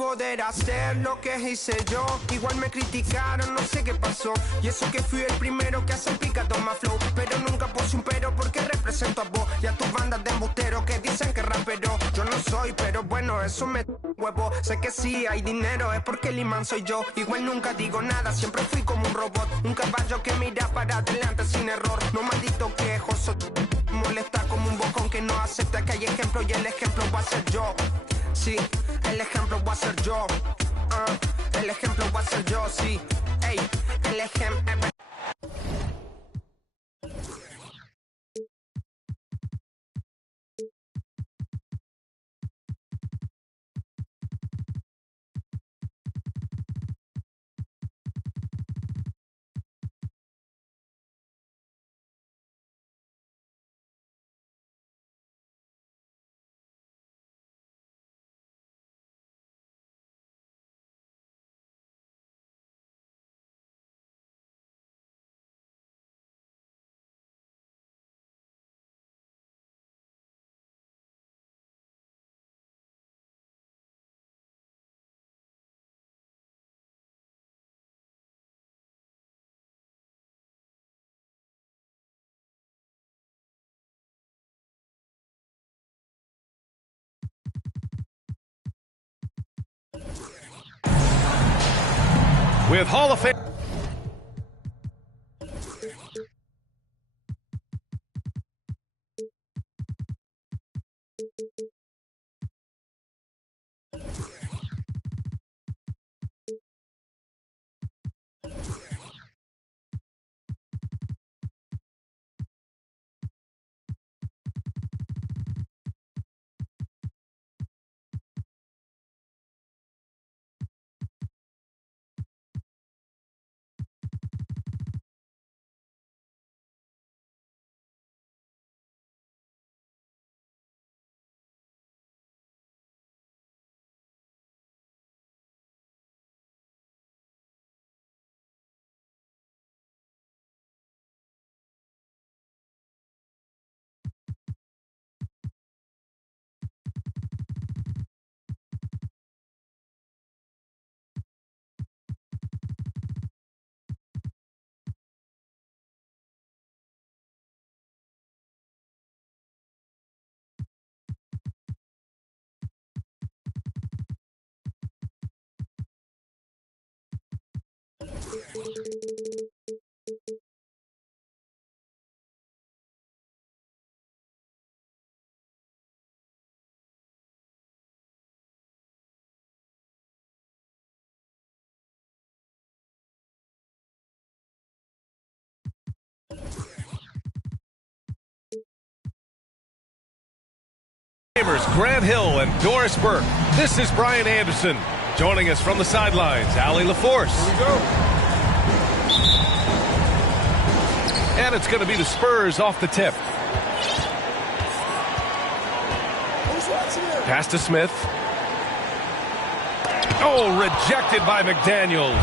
poder hacer lo que hice yo. Igual me criticaron, no sé qué pasó. Y eso que fui el primero que hace pica toma flow. Pero nunca puse un pero porque represento a vos y a tus bandas de embusteros que dicen que rapero. Yo no soy, pero bueno, eso me huevo. Sé que sí hay dinero, es porque el imán soy yo. Igual nunca digo nada, siempre fui como un robot. Un caballo que mira para adelante sin error. No maldito quejoso, molesta como un bocón que no acepta que hay ejemplo y el ejemplo va a ser yo. Sí, el ejemplo va a ser yo. El ejemplo va a ser yo, sí. Ey, el ejemplo. With Hall of Fame. Grant Hill and Doris Burke. This is Brian Anderson. Joining us from the sidelines, Allie LaForce. Here we go. And it's going to be the Spurs off the tip. Pass to Smith. Oh, rejected by McDaniels.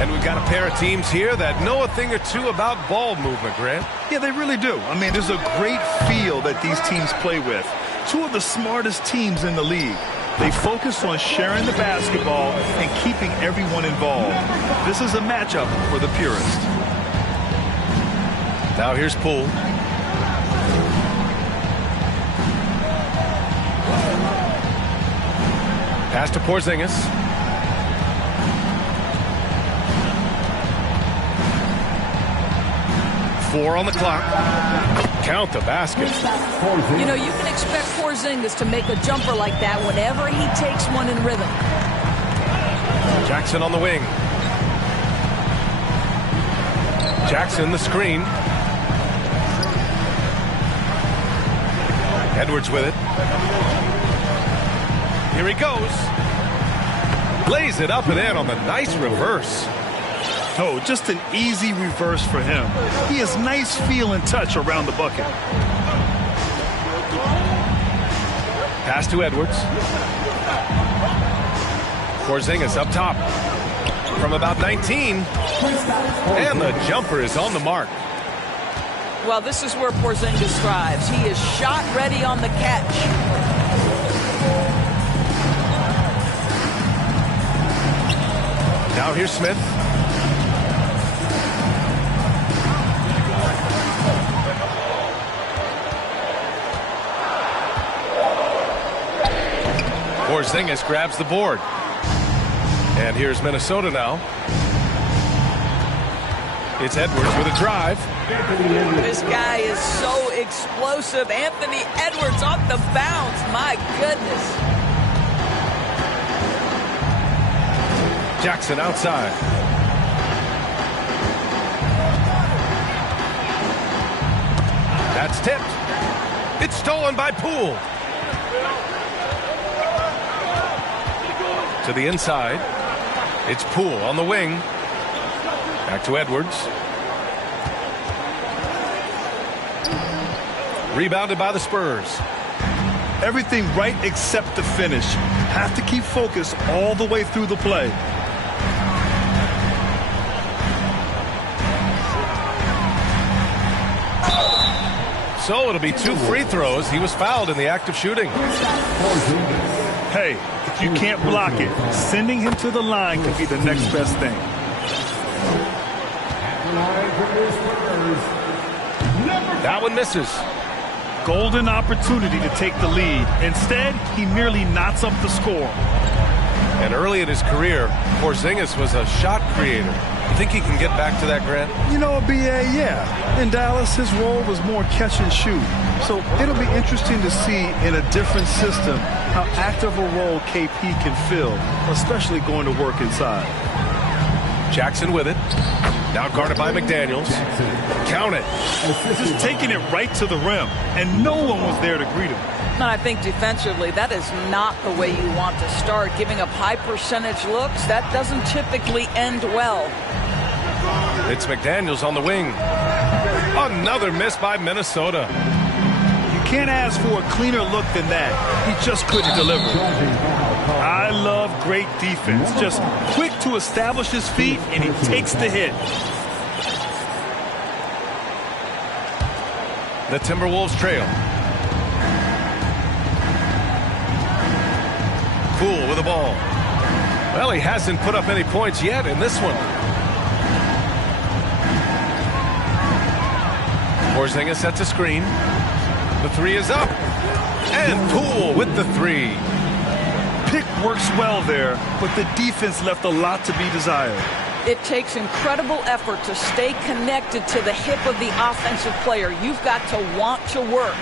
And we've got a pair of teams here that know a thing or two about ball movement, Grant. Yeah, they really do. I mean, there's a great feel that these teams play with. Two of the smartest teams in the league. They focus on sharing the basketball and keeping everyone involved. This is a matchup for the purists. Now here's Poole. Pass to Porzingis. Four on the clock. Count the basket. You know, you can expect Porzingis to make a jumper like that whenever he takes one in rhythm. Jackson on the wing. Jackson the screen. Edwards with it. Here he goes. Lays it up and in on the nice reverse. Oh, just an easy reverse for him. He has nice feel and touch around the bucket. Pass to Edwards. Porzingis up top. From about 19. And the jumper is on the mark. Well, this is where Porzingis thrives. He is shot ready on the catch. Now here's Smith. Porzingis grabs the board. And here's Minnesota now. It's Edwards with a drive. This guy is so explosive. Anthony Edwards off the bounce. My goodness. Jackson outside. That's tipped. It's stolen by Poole. To the inside. It's Poole on the wing. Back to Edwards. Rebounded by the Spurs. Everything right except the finish. Have to keep focused all the way through the play. So it'll be 2 free throws. He was fouled in the act of shooting. Hey, if you can't block it, sending him to the line could be the next best thing. That one misses. Golden opportunity to take the lead. Instead, he merely knots up the score. And early in his career, Porzingis was a shot creator. You think he can get back to that, Grant? You know, BA, yeah. In Dallas, his role was more catch and shoot. So it'll be interesting to see in a different system how active a role KP can fill, especially going to work inside. Jackson with it. Now guarded by McDaniels. Count it. Just taking it right to the rim, and no one was there to greet him. And I think defensively, that is not the way you want to start. Giving up high percentage looks, that doesn't typically end well. It's McDaniels on the wing. Another miss by Minnesota. You can't ask for a cleaner look than that. He just couldn't deliver. I love great defense. Just quick to establish his feet, and he takes the hit. The Timberwolves trail. Poole with the ball. Well, he hasn't put up any points yet in this one. Porzingis sets a screen. The three is up. And Poole with the three. Pick works well there, but the defense left a lot to be desired. It takes incredible effort to stay connected to the hip of the offensive player. You've got to want to work.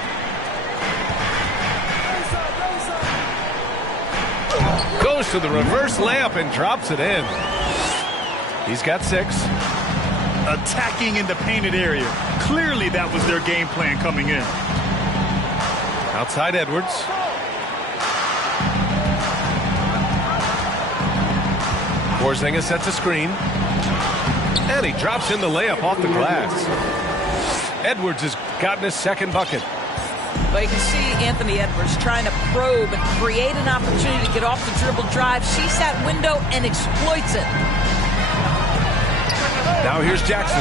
Goes to the reverse layup and drops it in. He's got 6. Attacking in the painted area. Clearly that was their game plan coming in. Outside Edwards. Porzingis sets a screen. And he drops in the layup off the glass. Edwards has gotten his second bucket. But you can see Anthony Edwards trying to probe and create an opportunity to get off the dribble drive, sees that window and exploits it. Now here's Jackson.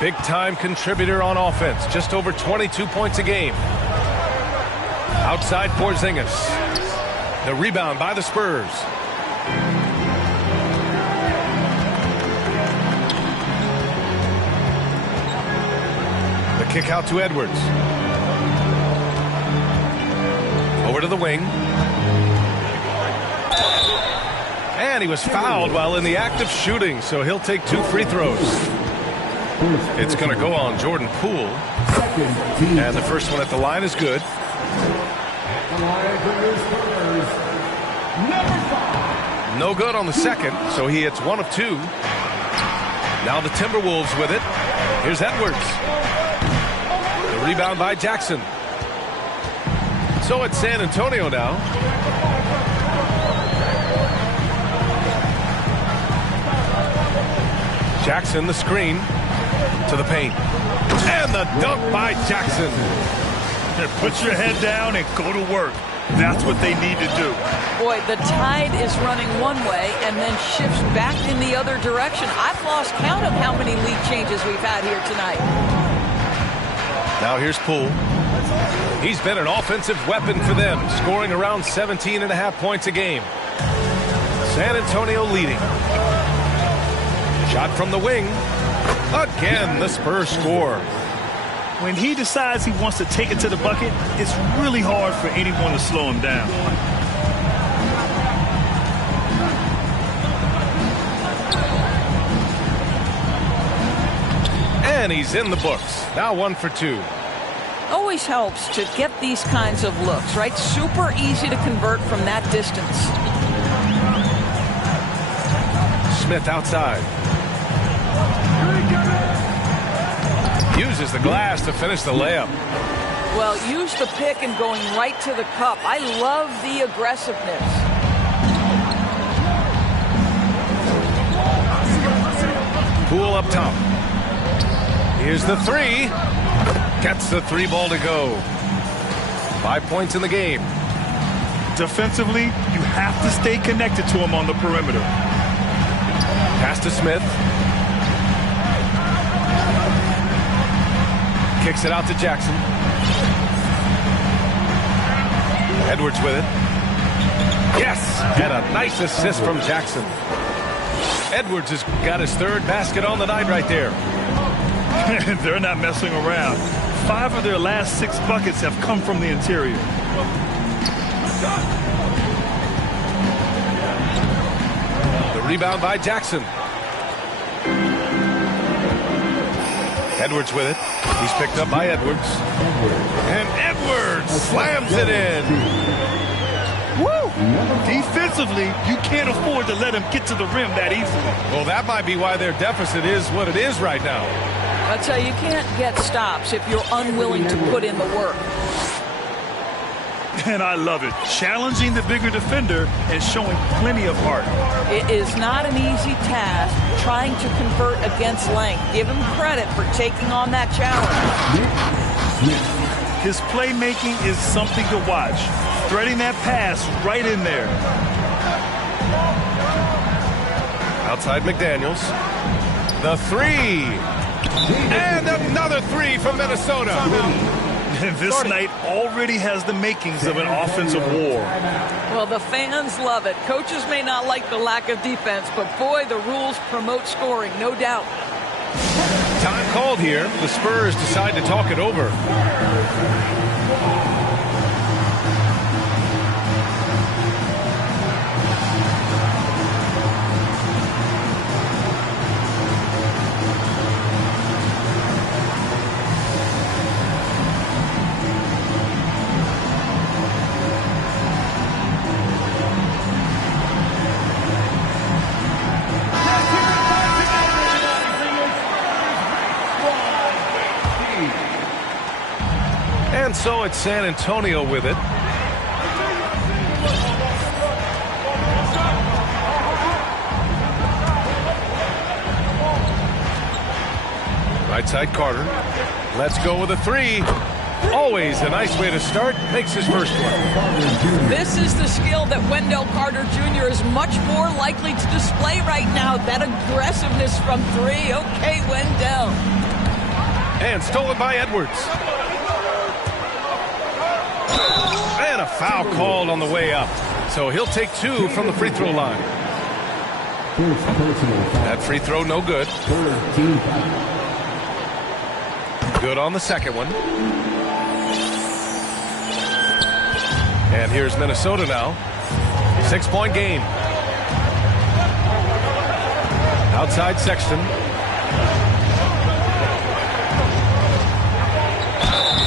Big-time contributor on offense. Just over 22 points a game. Outside Porzingis. The rebound by the Spurs. The kick out to Edwards. Over to the wing. And he was fouled while in the act of shooting, so he'll take 2 free throws. It's going to go on Jordan Poole. And the first one at the line is good. No good on the second, so he hits 1 of 2. Now the Timberwolves with it. Here's Edwards. The rebound by Jackson. So it's San Antonio now. Jackson the screen to the paint. And the dunk by Jackson. Put your head down and go to work. That's what they need to do. Boy, the tide is running one way and then shifts back in the other direction. I've lost count of how many lead changes we've had here tonight. Now here's Poole. He's been an offensive weapon for them, scoring around 17.5 points a game. San Antonio leading. Shot from the wing. Again, the Spurs score. When he decides he wants to take it to the bucket, it's really hard for anyone to slow him down. And he's in the books. Now 1 for 2. Always helps to get these kinds of looks, right? Super easy to convert from that distance. Smith outside. Uses the glass to finish the layup. Well, use the pick and going right to the cup. I love the aggressiveness. Poole up top. Here's the three. Gets the 3 ball to go. 5 points in the game. Defensively, you have to stay connected to him on the perimeter. Pass to Smith. Kicks it out to Jackson. Edwards with it. Yes! And a nice assist from Jackson. Edwards has got his 3rd basket on the night right there. They're not messing around. 5 of their last 6 buckets have come from the interior. The rebound by Jackson. Edwards with it. He's picked up by Edwards. And Edwards slams it in. Woo! Defensively, you can't afford to let him get to the rim that easily. Well, that might be why their deficit is what it is right now. I'll tell you, you can't get stops if you're unwilling to put in the work. And I love it. Challenging the bigger defender and showing plenty of heart. It is not an easy task trying to convert against length. Give him credit for taking on that challenge. His playmaking is something to watch. Threading that pass right in there. Outside McDaniels. The 3. And another 3 from Minnesota. And this night already has the makings of an offensive war. Well, the fans love it. Coaches may not like the lack of defense, but boy, the rules promote scoring, no doubt. Time called here. The Spurs decide to talk it over. And so it's San Antonio with it. Right side Carter. Let's go with a 3. Always a nice way to start. Makes his first one. This is the skill that Wendell Carter Jr. is much more likely to display right now. That aggressiveness from 3. Okay, Wendell. And stolen by Edwards. And a foul called on the way up. So he'll take 2 from the free throw line. That free throw no good. Good on the second one. And here's Minnesota now. 6-point game. Outside Sexton.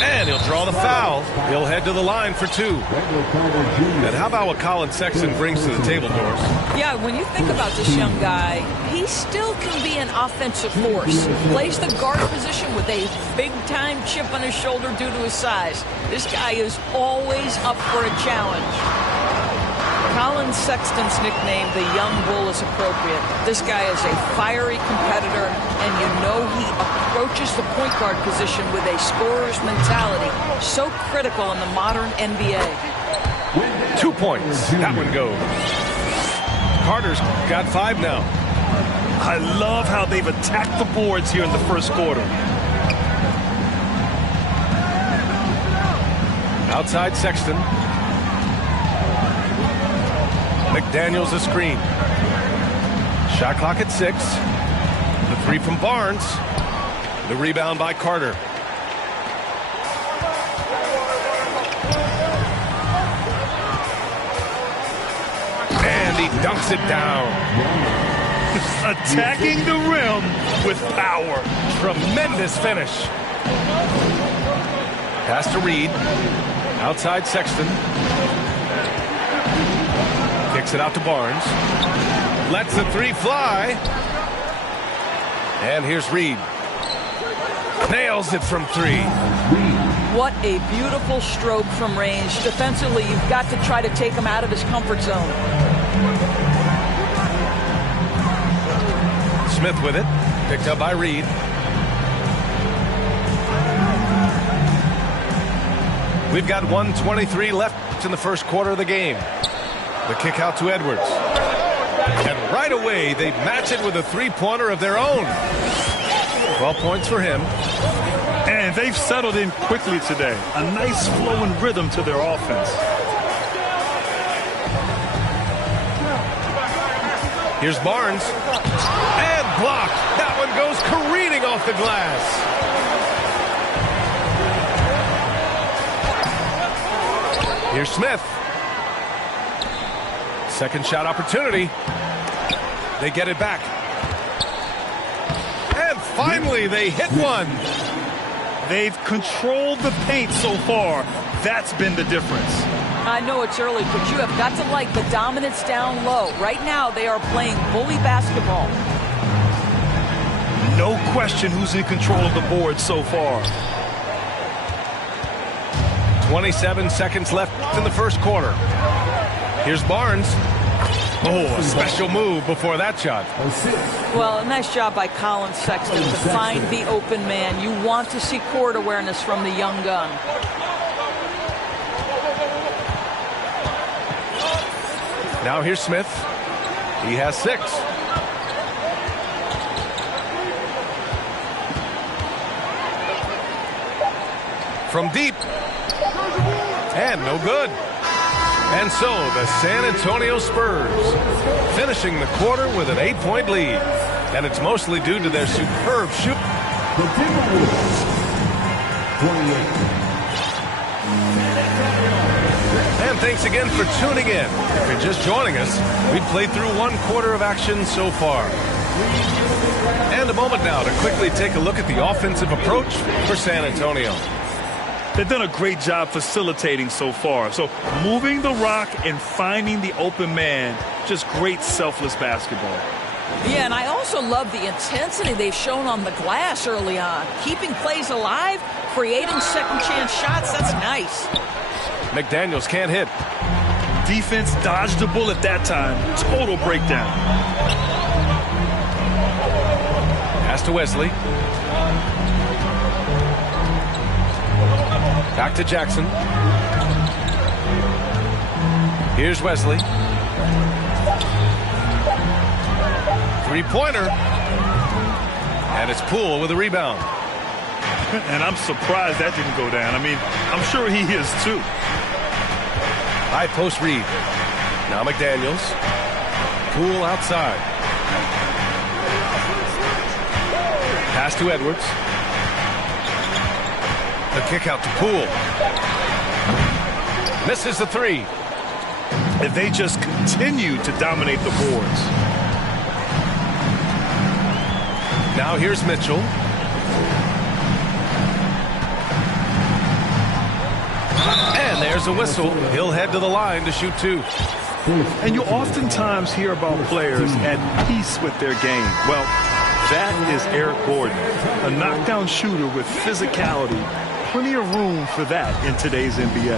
And he'll draw the foul. He'll head to the line for 2. And how about what Colin Sexton brings to the table, Doris? Yeah, when you think about this young guy, he still can be an offensive force. Plays the guard position with a big-time chip on his shoulder due to his size. This guy is always up for a challenge. Colin Sexton's nickname, the Young Bull, is appropriate. This guy is a fiery competitor, and you know he approaches the point guard position with a scorer's mentality. So critical in the modern NBA. 2 points. That one goes. Carter's got 5 now. I love how they've attacked the boards here in the first quarter. Outside Sexton. McDaniels a screen. Shot clock at 6. The three from Barnes. The rebound by Carter. And he dunks it down. Attacking the rim with power. Tremendous finish. Pass to Reed. Outside Sexton. Kicks it out to Barnes. Lets the three fly. And here's Reed. Nails it from 3. What a beautiful stroke from range. Defensively, you've got to try to take him out of his comfort zone. Smith with it. Picked up by Reed. We've got 1:23 left in the first quarter of the game. The kick out to Edwards. And right away, they match it with a three-pointer of their own. 12 points for him. And they've settled in quickly today. A nice flowing rhythm to their offense. Here's Barnes. And blocked. That one goes careening off the glass. Here's Smith. Second shot opportunity. They get it back. And finally, they hit one. They've controlled the paint so far. That's been the difference. I know it's early, but you have got to like the dominance down low. Right now, they are playing bully basketball. No question who's in control of the board so far. 27 seconds left in the first quarter. Here's Barnes. Oh, a special move before that shot. Well, a nice job by Colin Sexton to find the open man. You want to see court awareness from the young gun. Now here's Smith. He has 6. From deep. And no good. And so the San Antonio Spurs finishing the quarter with an 8-point lead. And it's mostly due to their superb shoot. The Timberwolves, 28. And thanks again for tuning in. If you're just joining us, we've played through 1 quarter of action so far. And a moment now to quickly take a look at the offensive approach for San Antonio. They've done a great job facilitating so far. So moving the rock and finding the open man, just great selfless basketball. Yeah, and I also love the intensity they've shown on the glass early on. Keeping plays alive, creating second chance shots, that's nice. McDaniels can't hit. Defense dodged the bullet that time. Total breakdown. Pass to Wesley. Back to Jackson. Here's Wesley. Three-pointer. And it's Poole with a rebound. And I'm surprised that didn't go down. I mean, I'm sure he is too. High post Reed. Now McDaniels. Poole outside. Pass to Edwards. The kick out to Poole. Misses the 3. And they just continue to dominate the boards. Now here's Mitchell. And there's a whistle. He'll head to the line to shoot 2. And you oftentimes hear about players at peace with their game. Well, that is Eric Gordon, a knockdown shooter with physicality. Plenty of room for that in today's NBA.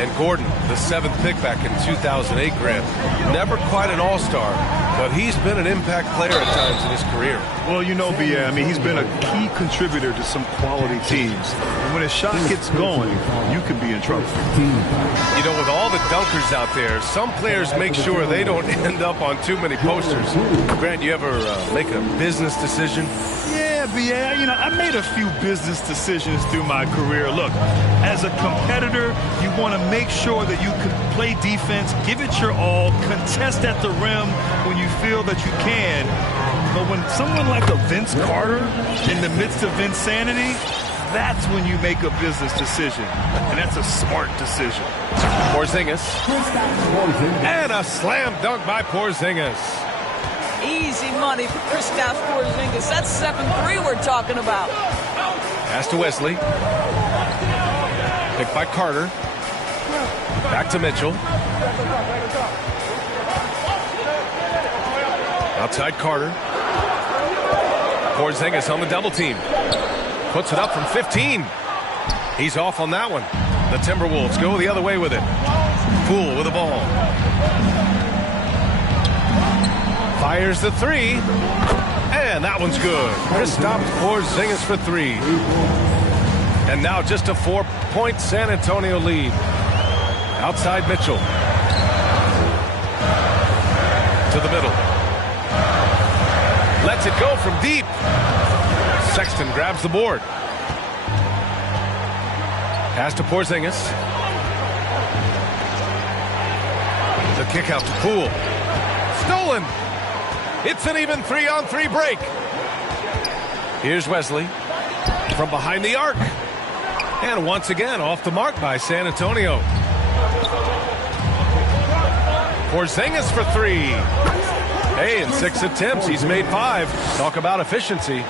And Gordon, the 7th pick back in 2008, Grant. Never quite an all-star, but he's been an impact player at times in his career. Well, you know, B.A., I mean, he's been a key contributor to some quality teams. And when his shot gets going, you can be in trouble. You know, with all the dunkers out there, some players make sure they don't end up on too many posters. Grant, you ever make a business decision? Yeah, USBA, I made a few business decisions through my career. Look, as a competitor, you want to make sure that you can play defense, give it your all, contest at the rim when you feel that you can. But when someone like a Vince Carter in the midst of insanity, that's when you make a business decision. And that's a smart decision. Porzingis. And a slam dunk by Porzingis. Easy money for Kristaps Porzingis. That's 7-3 we're talking about. Pass to Wesley. Picked by Carter. Back to Mitchell. Outside Carter. Porzingis on the double team. Puts it up from 15. He's off on that one. The Timberwolves go the other way with it. Poole with the ball. Fires the three. And that one's good. Kristaps Porzingis for three. And now just a 4-point San Antonio lead. Outside Mitchell. To the middle. Lets it go from deep. Sexton grabs the board. Pass to Porzingis. The kick out to Poole. Stolen. It's an even 3-on-3 break. Here's Wesley from behind the arc. And once again off the mark by San Antonio. Porzingis for three. Hey, in 6 attempts, he's made 5. Talk about efficiency.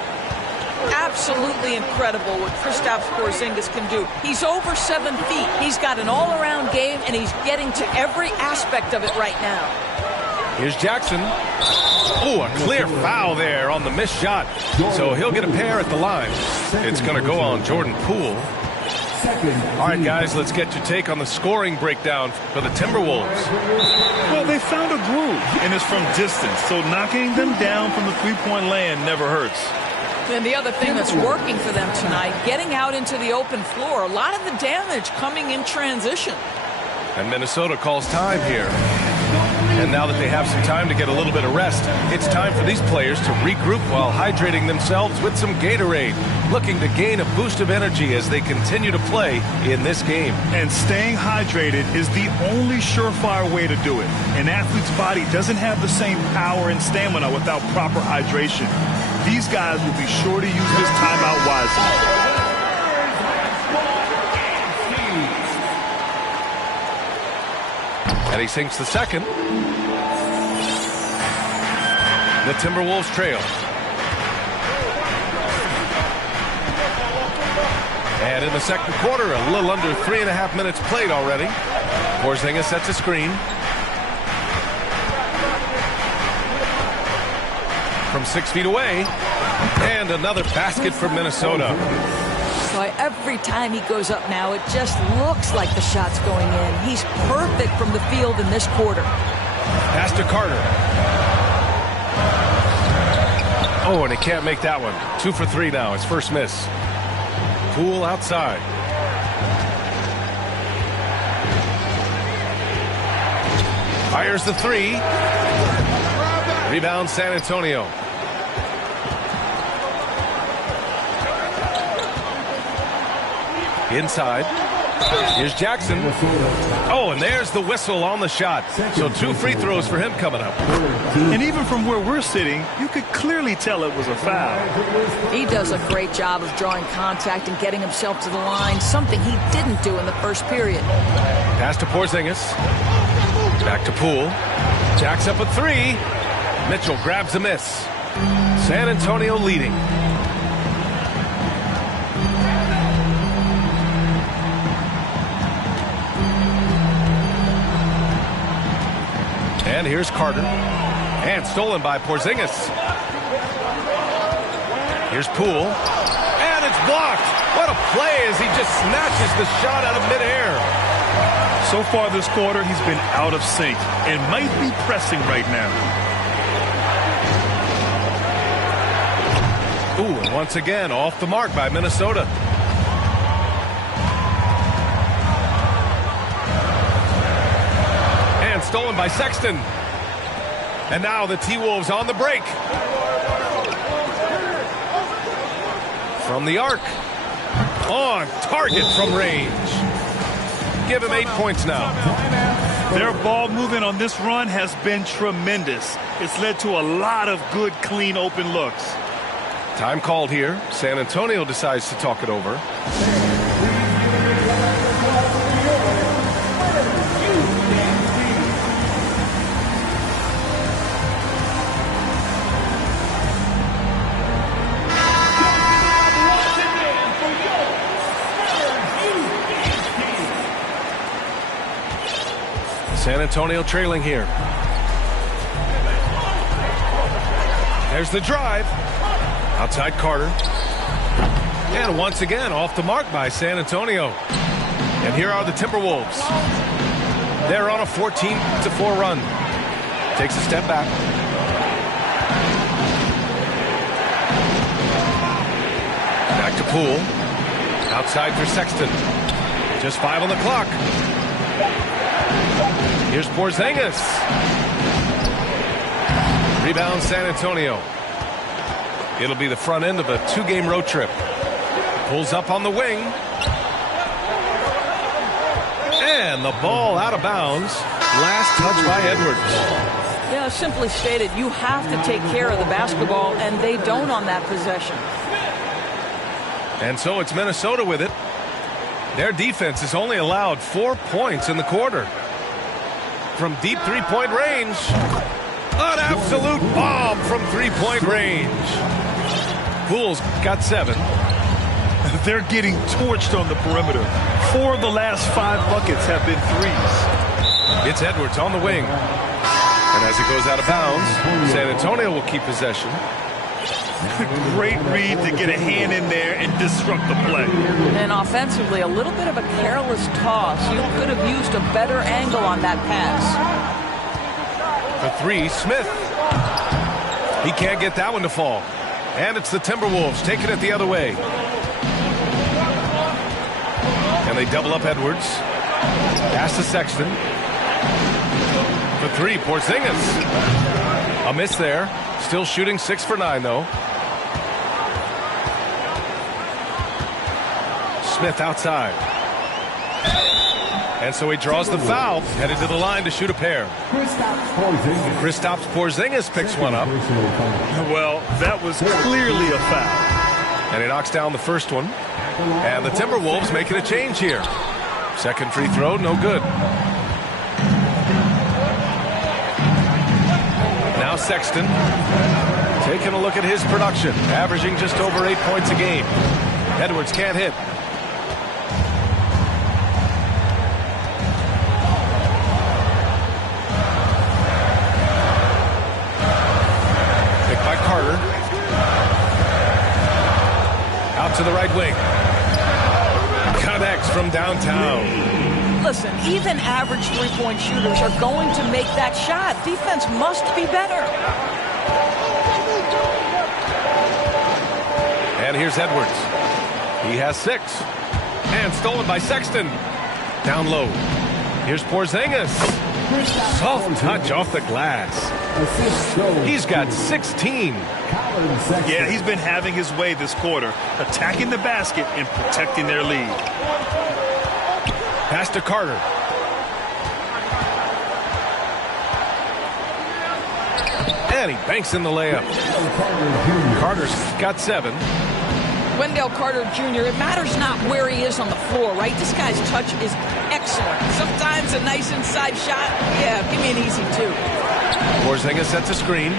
Absolutely incredible what Kristaps Porzingis can do. He's over 7 feet. He's got an all-around game, and he's getting to every aspect of it right now. Here's Jackson. Oh, a clear foul there on the missed shot. So he'll get a pair at the line. It's going to go on Jordan Poole. All right, guys, let's get your take on the scoring breakdown for the Timberwolves. Well, they found a groove, and it's from distance. So knocking them down from the three-point land never hurts. And the other thing that's working for them tonight, getting out into the open floor. A lot of the damage coming in transition. And Minnesota calls time here. And now that they have some time to get a little bit of rest, it's time for these players to regroup while hydrating themselves with some Gatorade, looking to gain a boost of energy as they continue to play in this game. And staying hydrated is the only surefire way to do it. An athlete's body doesn't have the same power and stamina without proper hydration. These guys will be sure to use this timeout wisely. And he sinks the second. The Timberwolves trail. And in the second quarter, a little under 3.5 minutes played already. Porzingis sets a screen. From 6 feet away. And another basket for Minnesota. So every time he goes up now, it just looks like the shot's going in. He's perfect from the field in this quarter. Pass to Carter. Oh, and he can't make that one. 2 for 3 now, his first miss. Poole outside. Fires the three. Rebound San Antonio. Inside. Here's Jackson. Oh, and there's the whistle on the shot. So 2 free throws for him coming up. And even from where we're sitting, you could clearly tell it was a foul. He does a great job of drawing contact and getting himself to the line, something he didn't do in the first period. Pass to Porzingis. Back to Poole. Jacks up a 3. Mitchell grabs a miss. San Antonio leading. And here's Carter. And stolen by Porzingis. Here's Poole. And it's blocked. What a play as he just snatches the shot out of midair. So far this quarter, he's been out of sync and might be pressing right now. Ooh, and once again, off the mark by Minnesota. And stolen by Sexton. And now the T-Wolves on the break. from the arc. On target from range. Give him 8 points now. Their ball movement on this run has been tremendous. It's led to a lot of good, clean, open looks. Time called here. San Antonio decides to talk it over. San Antonio trailing here. There's the drive. Outside Carter. And once again off the mark by San Antonio. And here are the Timberwolves. They're on a 14-4 run. Takes a step back. Back to Poole. Outside for Sexton. Just 5 on the clock. Here's Porzingis. Rebound San Antonio. It'll be the front end of a 2-game road trip. Pulls up on the wing. And the ball out of bounds. Last touch by Edwards. Yeah, simply stated, you have to take care of the basketball, and they don't on that possession. And so it's Minnesota with it. Their defense has only allowed 4 points in the quarter. From deep three-point range. An absolute bomb from three-point range. Poole's got 7. They're getting torched on the perimeter. 4 of the last 5 buckets have been threes. It's Edwards on the wing. And as it goes out of bounds, San Antonio will keep possession. Great read to get a hand in there and disrupt the play. And offensively, a little bit of a careless toss. You could have used a better angle on that pass. For 3, Smith. He can't get that one to fall. And it's the Timberwolves taking it the other way. And they double up Edwards. Pass to Sexton. For 3, Porzingis. A miss there. Still shooting 6 for 9, though. Smith outside. And so he draws the foul, headed to the line to shoot a pair. Kristaps Porzingis picks one up. Well, that was clearly a foul. And he knocks down the first one. And the Timberwolves making a change here. Second free throw, no good. Now Sexton taking a look at his production, averaging just over 8 points a game. Edwards can't hit. Picked by Carter. Out to the right wing. Connects from downtown. Listen, even average three-point shooters are going to make that shot. Defense must be better. And here's Edwards. He has 6. And stolen by Sexton. Down low. Here's Porzingis. Soft touch off the glass. He's got 16. Yeah, he's been having his way this quarter, attacking the basket and protecting their lead. Pass to Carter. And he banks in the layup. Carter's got 7. Wendell Carter Jr., it matters not where he is on the floor, right? This guy's touch is excellent. Sometimes a nice inside shot. Yeah, give me an easy 2. Porzingis sets a screen.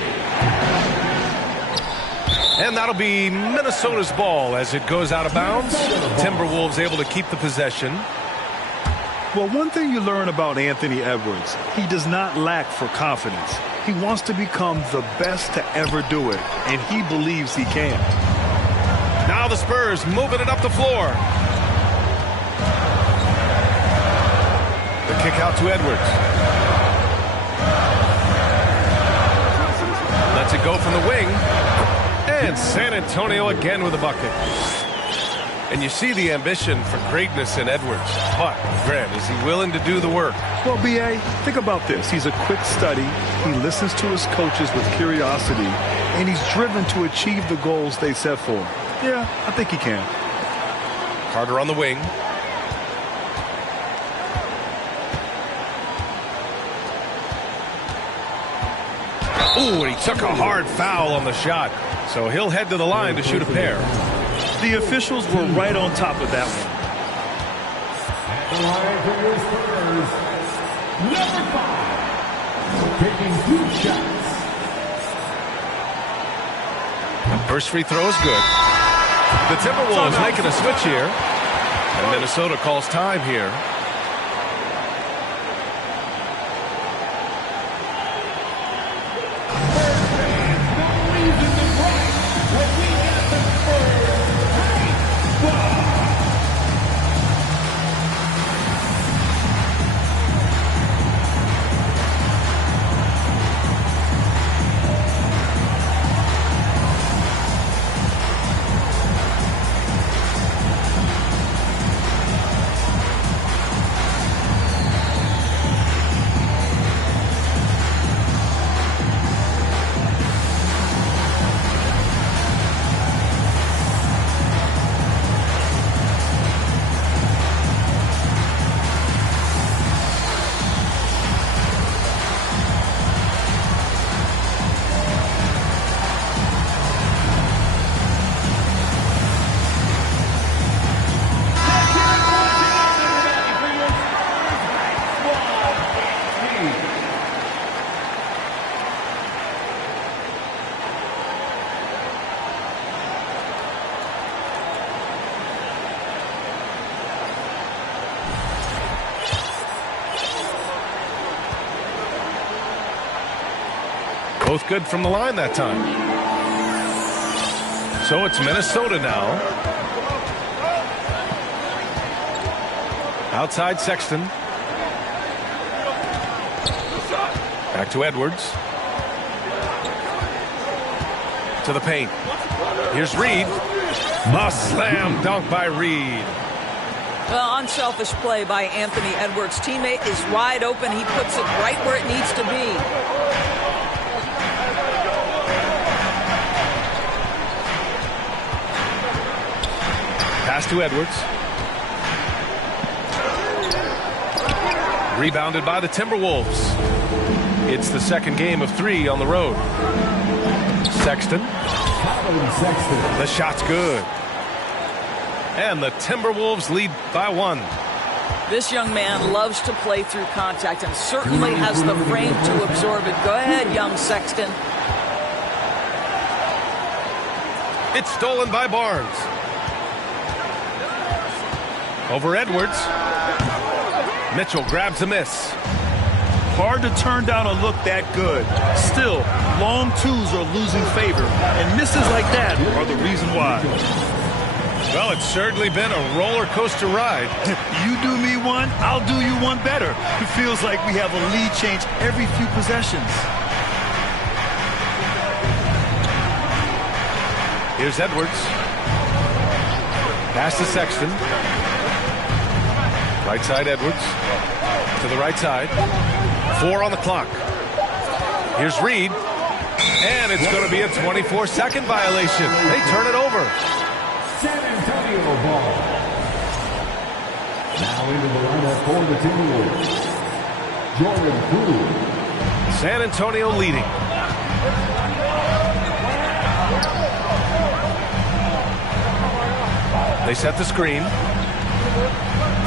And that'll be Minnesota's ball as it goes out of bounds. Timberwolves able to keep the possession. Well, one thing you learn about Anthony Edwards, he does not lack for confidence. He wants to become the best to ever do it, and he believes he can. Now the Spurs moving it up the floor. The kick out to Edwards. Lets it go from the wing. And San Antonio again with a bucket. And you see the ambition for greatness in Edwards. But, Grant, is he willing to do the work? Well, B.A., think about this. He's a quick study. He listens to his coaches with curiosity. And he's driven to achieve the goals they set for him. Yeah, I think he can. Carter on the wing. Ooh, he took a hard foul on the shot. So he'll head to the line to shoot a pair. The officials were right on top of that one. The line for your Spurs, number 5, taking 2 shots. First free throw is good. The Timberwolves making a switch here. And Minnesota calls time here. Both good from the line that time. So it's Minnesota now. Outside Sexton. Back to Edwards. To the paint. Here's Reed. A slam dunk by Reed. Well, unselfish play by Anthony Edwards. Teammate is wide open. He puts it right where it needs to be. Pass to Edwards. Rebounded by the Timberwolves. It's the second game of 3 on the road. Sexton. The shot's good. And the Timberwolves lead by 1. This young man loves to play through contact and certainly has the frame to absorb it. Go ahead, young Sexton. It's stolen by Barnes. Over Edwards. Mitchell grabs a miss. Hard to turn down a look that good. Still, long twos are losing favor, and misses like that are the reason why. Well, it's certainly been a roller coaster ride. You do me one, I'll do you one better. It feels like we have a lead change every few possessions. Here's Edwards. Pass to Sexton. Right side Edwards. To the right side. 4 on the clock. Here's Reed. And it's going to be a 24-second violation. They turn it over. San Antonio ball. Now into the lineup for the Timberwolves, Jordan Poole. San Antonio leading. They set the screen.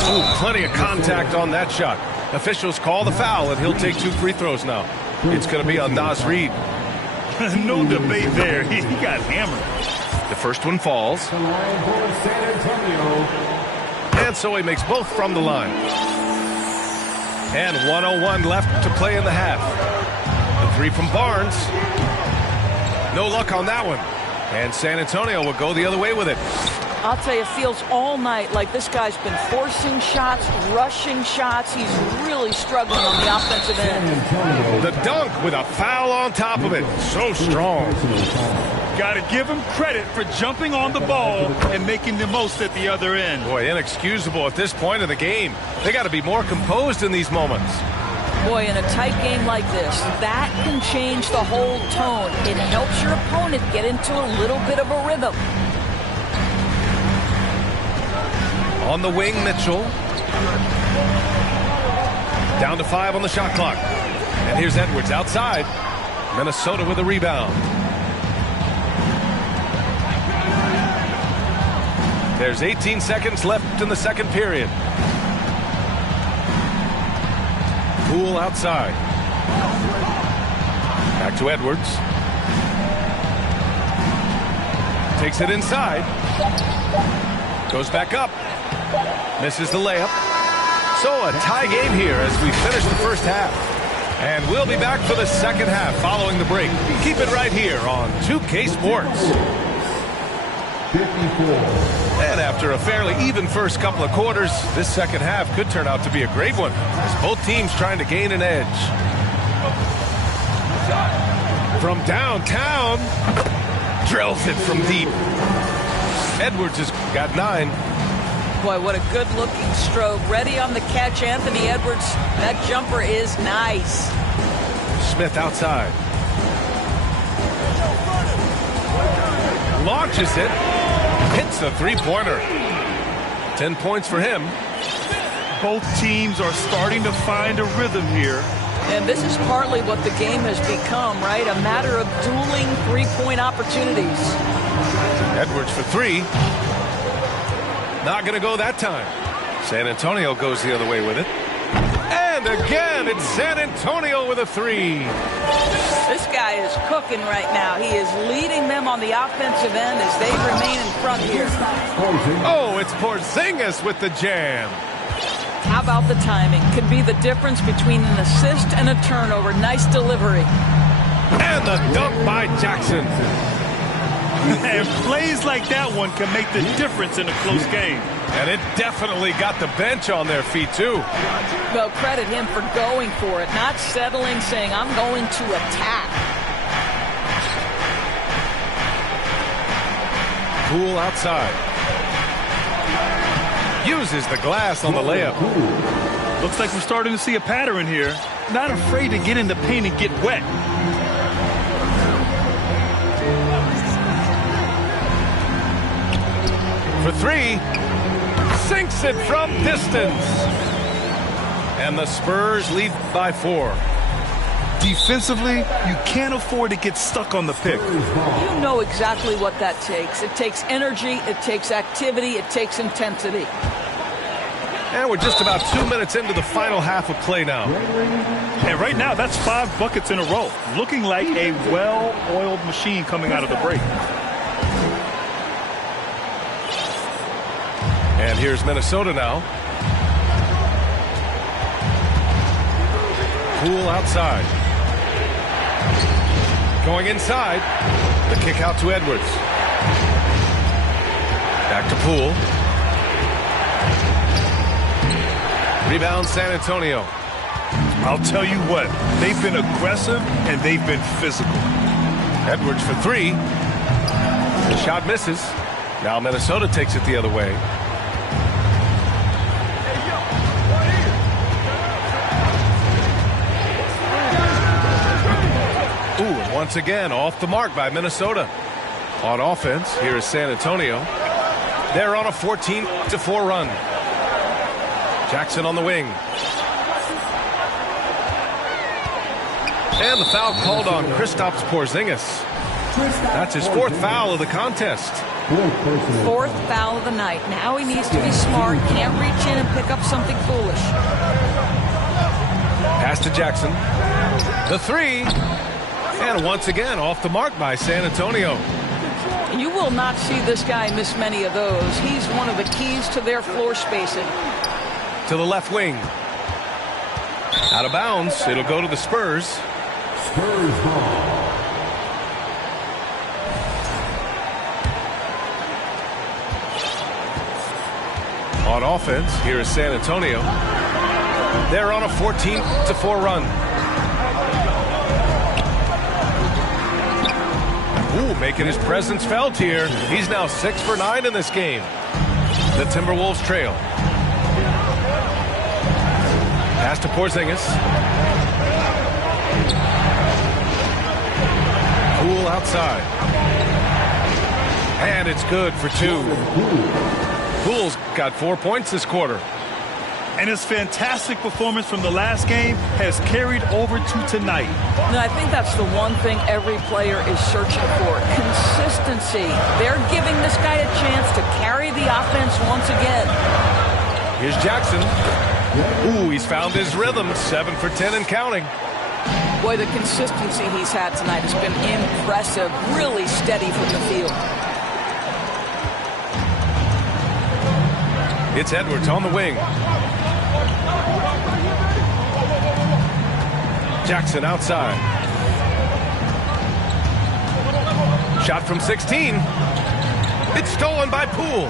Ooh, plenty of contact on that shot. Officials call the foul, and he'll take 2 free throws now. It's going to be on Naz Reid. No debate there. He got hammered. The first one falls. The line for San Antonio. And so he makes both from the line. And 1:01 left to play in the half. The 3 from Barnes. No luck on that one. And San Antonio will go the other way with it. I'll tell you, it feels all night like this guy's been forcing shots, rushing shots. He's really struggling on the offensive end. The dunk with a foul on top of it. So strong. Got to give him credit for jumping on the ball and making the most at the other end. Boy, inexcusable at this point of the game. They got to be more composed in these moments. Boy, in a tight game like this, that can change the whole tone. It helps your opponent get into a little bit of a rhythm. On the wing, Mitchell. Down to 5 on the shot clock. And here's Edwards outside. Minnesota with a rebound. There's 18 seconds left in the second period. Poole outside. Back to Edwards. Takes it inside. Goes back up. Misses the layup. So a tie game here as we finish the first half. And we'll be back for the second half following the break. Keep it right here on 2K Sports. 54. And after a fairly even first couple of quarters, this second half could turn out to be a great one as both teams trying to gain an edge. From downtown, drills it from deep. Edwards has got 9. Boy, what a good-looking stroke. Ready on the catch, Anthony Edwards. That jumper is nice. Smith outside. Launches it. Hits a three-pointer. 10 points for him. Both teams are starting to find a rhythm here. And this is partly what the game has become, right? A matter of dueling three-point opportunities. Edwards for 3. Not going to go that time. San Antonio goes the other way with it. And again, it's San Antonio with a 3. This guy is cooking right now. He is leading them on the offensive end as they remain in front here. Oh, it's Porzingis with the jam. How about the timing? Could be the difference between an assist and a turnover. Nice delivery. And the dunk by Jackson. And plays like that one can make the difference in a close game. And it definitely got the bench on their feet, too. Well, credit him for going for it, not settling, saying, I'm going to attack. Poole outside. Uses the glass on the layup. Looks like we're starting to see a pattern here. Not afraid to get in the paint and get wet. For 3. Sinks it from distance. And the Spurs lead by 4. Defensively, you can't afford to get stuck on the pick. You know exactly what that takes. It takes energy, it takes activity, it takes intensity. And we're just about 2 minutes into the final half of play now. And right now, that's 5 buckets in a row. Looking like a well-oiled machine coming out of the break. And here's Minnesota now. Poole outside. Going inside. The kick out to Edwards. Back to Poole. Rebound San Antonio. I'll tell you what, they've been aggressive and they've been physical. Edwards for 3. The shot misses. Now Minnesota takes it the other way. Ooh, and once again, off the mark by Minnesota. On offense, here is San Antonio. They're on a 14-4 run. Jackson on the wing. And the foul called on Kristaps Porzingis. That's his 4th foul of the contest. 4th foul of the night. Now he needs to be smart. Can't reach in and pick up something foolish. Pass to Jackson. The 3. And once again, off the mark by San Antonio. You will not see this guy miss many of those. He's one of the keys to their floor spacing. To the left wing. Out of bounds. It'll go to the Spurs. Spurs ball. On offense, here is San Antonio. They're on a 14-4 run. Ooh, making his presence felt here. He's now 6 for 9 in this game. The Timberwolves trail. Pass to Porzingis. Poole outside. And it's good for 2. Poole's got 4 points this quarter. And his fantastic performance from the last game has carried over to tonight. And I think that's the one thing every player is searching for. Consistency. They're giving this guy a chance to carry the offense once again. Here's Jackson. Ooh, he's found his rhythm. 7 for 10 and counting. Boy, the consistency he's had tonight has been impressive. Really steady from the field. It's Edwards on the wing. Jackson outside. Shot from 16. It's stolen by Poole.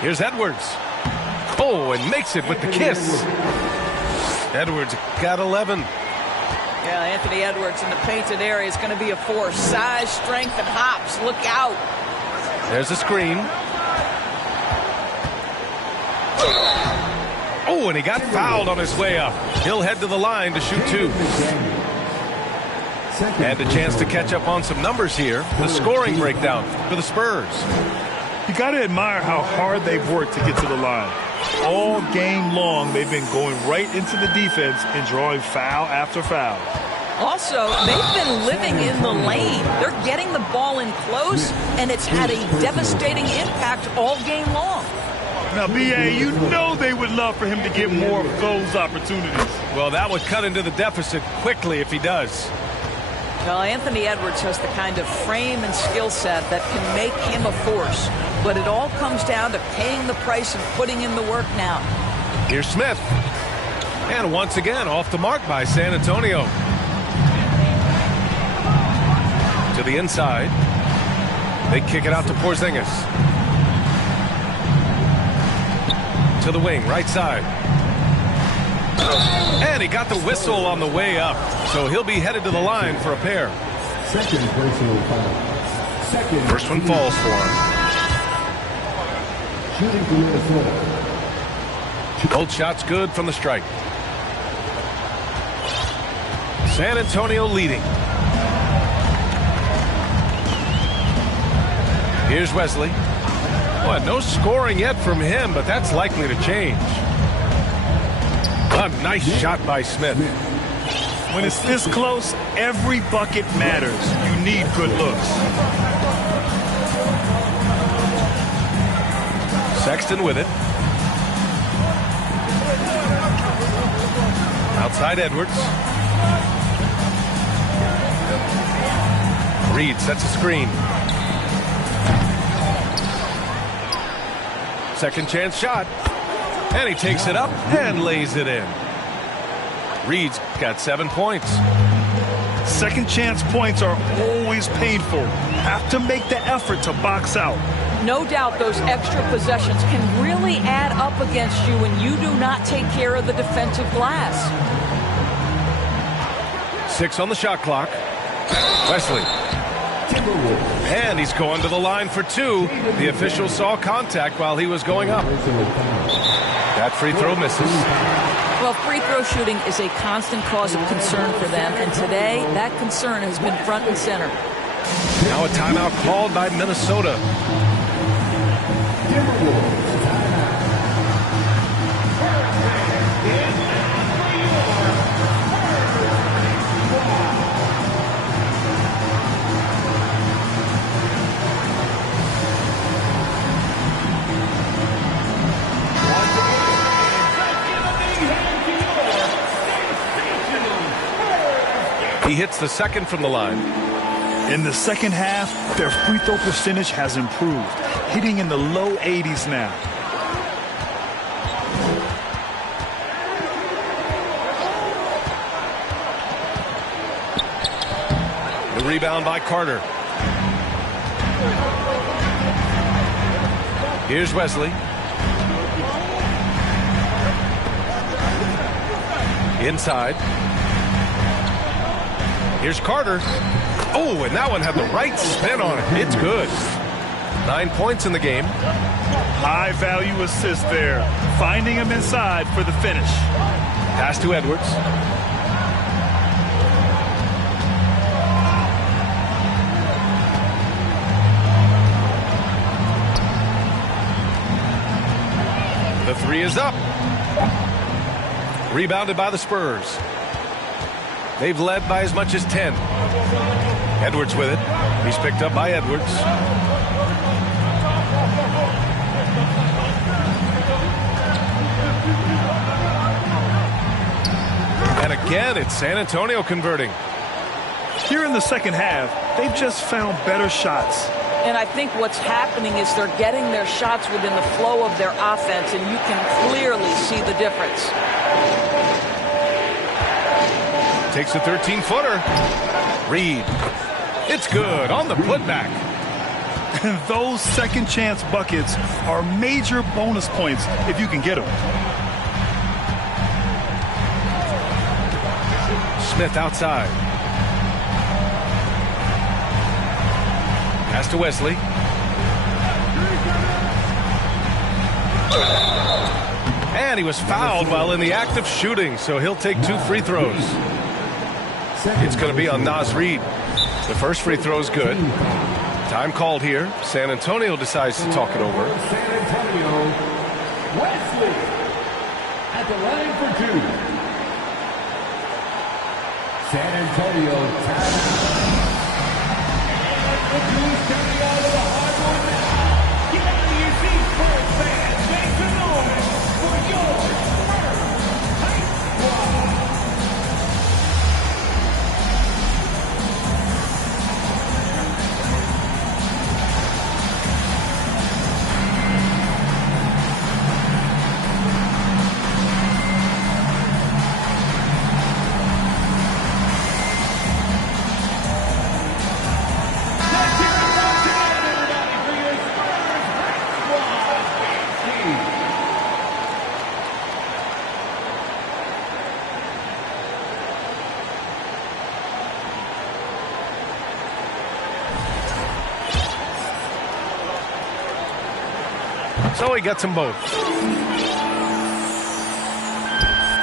Here's Edwards. Oh, and makes it with the kiss. Edwards got 11. Yeah, Anthony Edwards in the painted area is going to be a force. Size, strength, and hops. Look out. There's a screen. Oh, and he got fouled on his way up. He'll head to the line to shoot 2. And a chance to catch up on some numbers here. The scoring breakdown for the Spurs. You got to admire how hard they've worked to get to the line. All game long, they've been going right into the defense and drawing foul after foul. Also, they've been living in the lane. They're getting the ball in close, and it's had a devastating impact all game long. Now, B.A., you know they would love for him to get more of those opportunities. Well, that would cut into the deficit quickly if he does. Well, Anthony Edwards has the kind of frame and skill set that can make him a force. But it all comes down to paying the price and putting in the work now. Here's Smith. And once again, off the mark by San Antonio. To the inside. They kick it out to Porzingis. To the wing, right side. And he got the whistle on the way up. So he'll be headed to the line for a pair. Second personal foul. First one falls for him. Shooting for Minnesota. Both shots good from the stripe. San Antonio leading. Here's Wesley. Well, no scoring yet from him, but that's likely to change. A nice shot by Smith. When it's this close, every bucket matters. You need good looks. Sexton with it. Outside Edwards. Reed sets a screen. Second chance shot. And he takes it up and lays it in. Reed's got 7 points. Second chance points are always painful. Have to make the effort to box out. No doubt those extra possessions can really add up against you when you do not take care of the defensive glass. 6 on the shot clock. Wesley. And he's going to the line for 2. The official saw contact while he was going up. That free throw misses. Well, free throw shooting is a constant cause of concern for them, and today that concern has been front and center. Now a timeout called by Minnesota. He hits the second from the line. In the second half, their free throw percentage has improved, hitting in the low 80s now. The rebound by Carter. Here's Wesley. Inside. Here's Carter. Oh, and that one had the right spin on it. It's good. 9 points in the game. High value assist there. Finding him inside for the finish. Pass to Edwards. The three is up. Rebounded by the Spurs. They've led by as much as 10. Edwards with it. He's picked up by Edwards. And again, it's San Antonio converting. Here in the second half, they've just found better shots. And I think what's happening is they're getting their shots within the flow of their offense, and you can clearly see the difference. Takes a 13-footer. Reed. It's good on the putback. And those second chance buckets are major bonus points if you can get them. Smith outside. Pass to Wesley. And he was fouled while in the act of shooting, so he'll take 2 free throws. It's going to be on Naz Reid. The first free throw is good. Time called here. San Antonio decides to talk it over. San Antonio, Wesley at the line for 2. San Antonio timeout. Look who's coming out of the hardwood now. Get out of your seats, Spurs fans. Make some noise for your Spurs Hype Squad. So he gets them both.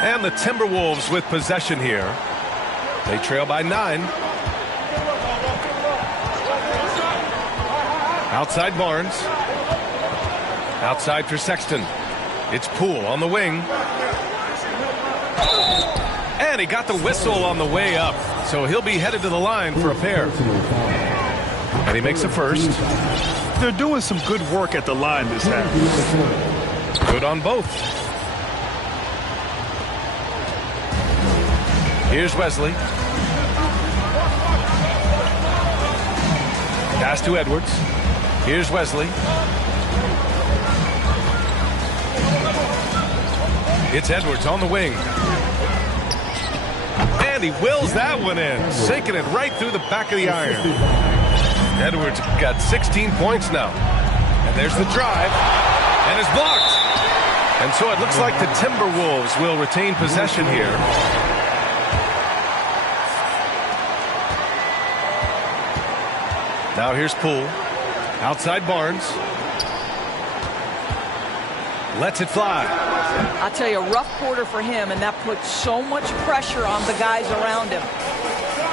And the Timberwolves with possession here. They trail by 9. Outside Barnes. Outside for Sexton. It's Poole on the wing. And he got the whistle on the way up. So he'll be headed to the line for a pair. And he makes a first. They're doing some good work at the line this half. Good on both. Here's Wesley. Pass to Edwards. Here's Wesley. It's Edwards on the wing. And he wills that one in, sinking it right through the back of the iron. Edwards got 16 points now. And there's the drive. And it's blocked. And so it looks like the Timberwolves will retain possession here. Now here's Poole. Outside Barnes. Lets it fly. I'll tell you, a rough quarter for him, and that puts so much pressure on the guys around him.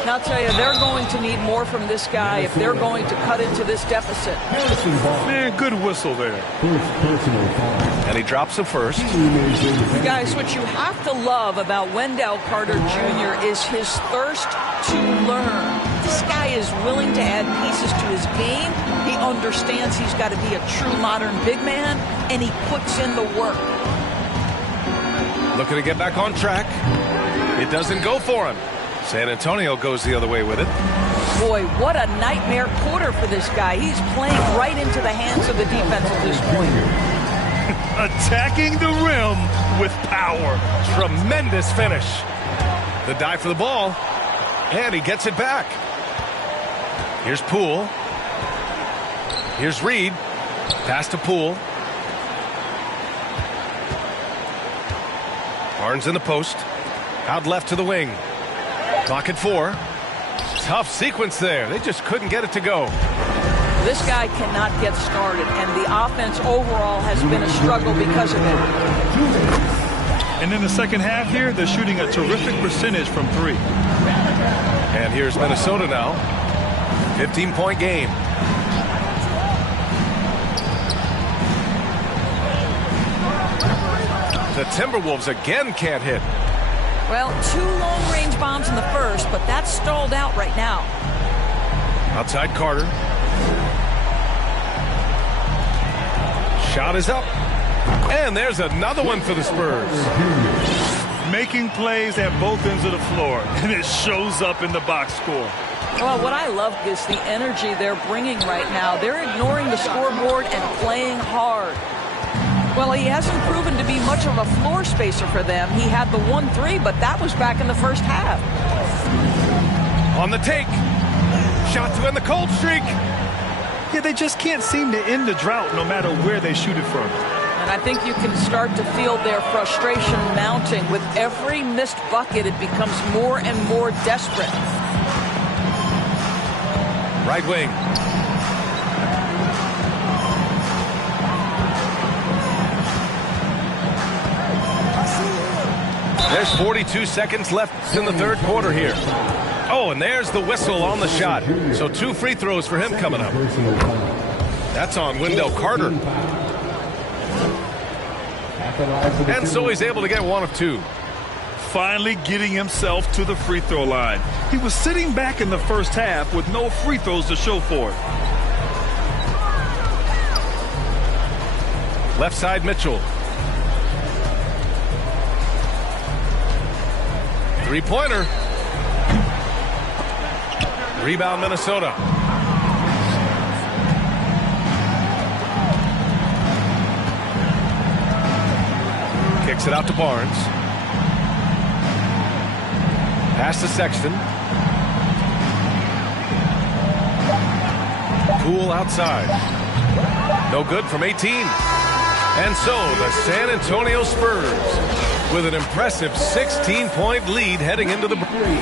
And I'll tell you, they're going to need more from this guy if they're going to cut into this deficit. Man, good whistle there. And he drops the first. Guys, what you have to love about Wendell Carter Jr. is his thirst to learn. This guy is willing to add pieces to his game. He understands he's got to be a true modern big man, and he puts in the work. Looking to get back on track. It doesn't go for him. San Antonio goes the other way with it. Boy, what a nightmare quarter for this guy. He's playing right into the hands of the defense at this point. Attacking the rim with power. Tremendous finish. The dive for the ball. And he gets it back. Here's Poole. Here's Reed. Pass to Poole. Barnes in the post. Out left to the wing. Clock at 4. Tough sequence there. They just couldn't get it to go. This guy cannot get started, and the offense overall has been a struggle because of it. And in the second half here, they're shooting a terrific percentage from 3. And here's Minnesota now. 15-point game. the Timberwolves again can't hit. Well, 2 long-range bombs in the first, but that's stalled out right now. Outside Carter. Shot is up. And there's another one for the Spurs. Making plays at both ends of the floor, and it shows up in the box score. Well, what I love is the energy they're bringing right now. They're ignoring the scoreboard and playing hard. Well, he hasn't proven to be much of a floor spacer for them. He had the 1-3, but that was back in the first half. On the take. Shot to end the cold streak. Yeah, they just can't seem to end the drought no matter where they shoot it from. And I think you can start to feel their frustration mounting. With every missed bucket, it becomes more and more desperate. Right wing. There's 42 seconds left in the third quarter here. Oh, and there's the whistle on the shot. So 2 free throws for him coming up. That's on Wendell Carter. And so he's able to get 1 of 2. Finally getting himself to the free throw line. He was sitting back in the first half with no free throws to show for it. Left side Mitchell. 3-pointer. Rebound Minnesota. Kicks it out to Barnes. Pass to Sexton. Poole outside. No good from 18. And so the San Antonio Spurs with an impressive 16-point lead heading into the break.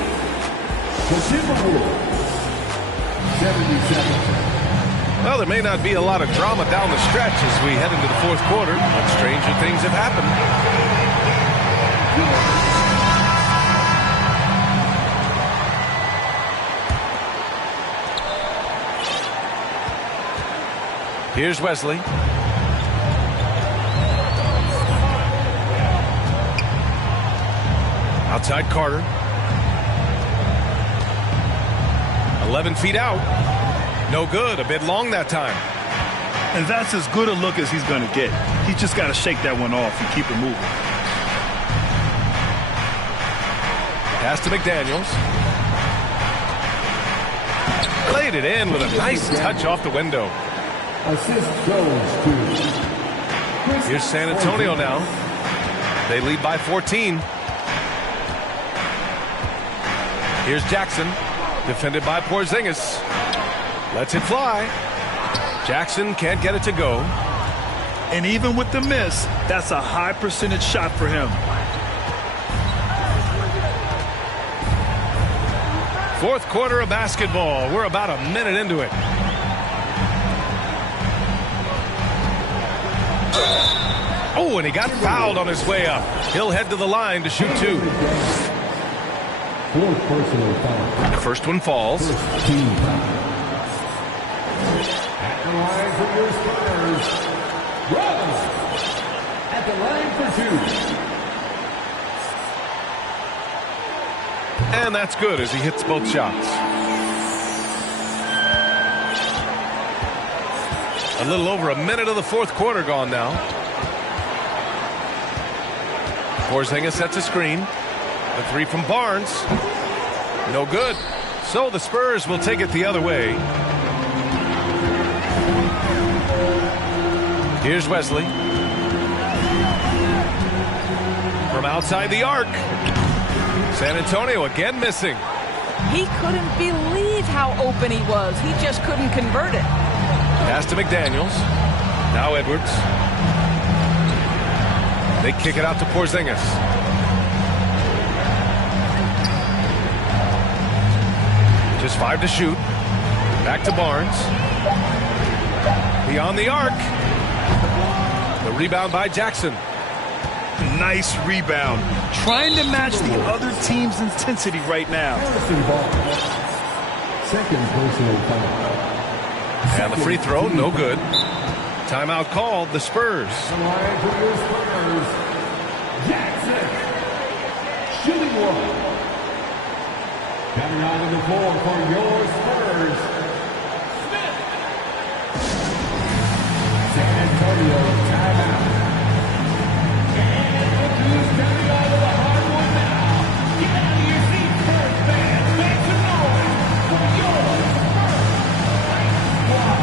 Well, there may not be a lot of drama down the stretch as we head into the fourth quarter, but stranger things have happened. Here's Wesley. Outside Carter. 11 feet out. No good. A bit long that time. And that's as good a look as he's going to get. He's just got to shake that one off and keep it moving. Pass to McDaniels. Played it in with a nice touch off the window. Assist goes to Here's San Antonio now. They lead by 14. Here's Jackson. Defended by Porzingis. Lets it fly. Jackson can't get it to go. And even with the miss, that's a high percentage shot for him. Fourth quarter of basketball. We're about a minute into it. Oh, and he got fouled on his way up. He'll head to the line to shoot 2. fourth personal foul. The first one falls. First team foul. At the line for your Spurs, Rose. At the line for 2. And that's good as he hits both shots. A little over a minute of the fourth quarter gone now. Porzingis sets a screen. The 3 from Barnes. No good. So the Spurs will take it the other way. Here's Wesley. From outside the arc. San Antonio again missing. He couldn't believe how open he was. He just couldn't convert it. Pass to McDaniels. Now Edwards. They kick it out to Porzingis. Just 5 to shoot. Back to Barnes. Beyond the arc. The rebound by Jackson. Nice rebound. Trying to match the other team's intensity right now. Second personal foul. And the free throw, no good. Timeout called, the Spurs. The line for your Spurs, Coming out of the floor for your Spurs, San Antonio timeout. And look who's coming out of the hardwood now. Get out of your seats, Spurs fans. Make some noise for your Spurs Ice Squad.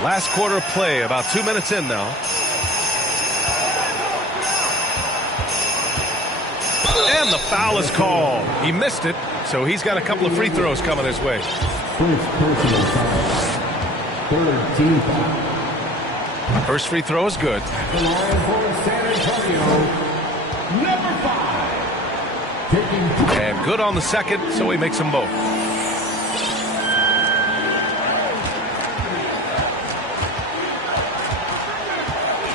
Last quarter of play, about 2 minutes in now. And the foul is called. He missed it, so he's got a couple of free throws coming his way. First personal foul. Third team foul. First free throw is good. The line for San Antonio, number 5. Taking And good on the second, so he makes them both.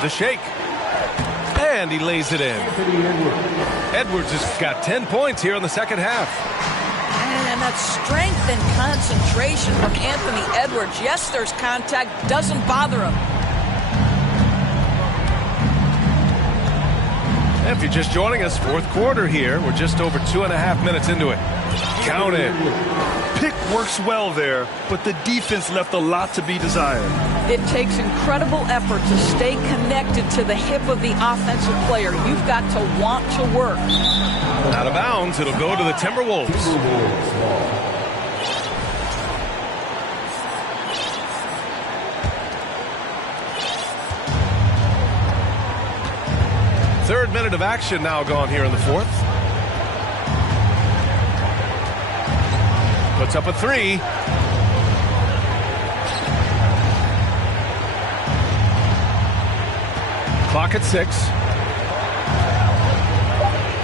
The shake. And he lays it in. Edwards has got 10 points here in the second half. And that strength and concentration from Anthony Edwards. Yes, there's contact. Doesn't bother him. If you're just joining us, fourth quarter here. We're just over 2.5 minutes into it. Count it. Pick works well there, but the defense left a lot to be desired. It takes incredible effort to stay connected to the hip of the offensive player. You've got to want to work. Out of bounds, it'll go to the Timberwolves. Third minute of action now gone here in the fourth. Puts up a three. Clock at 6.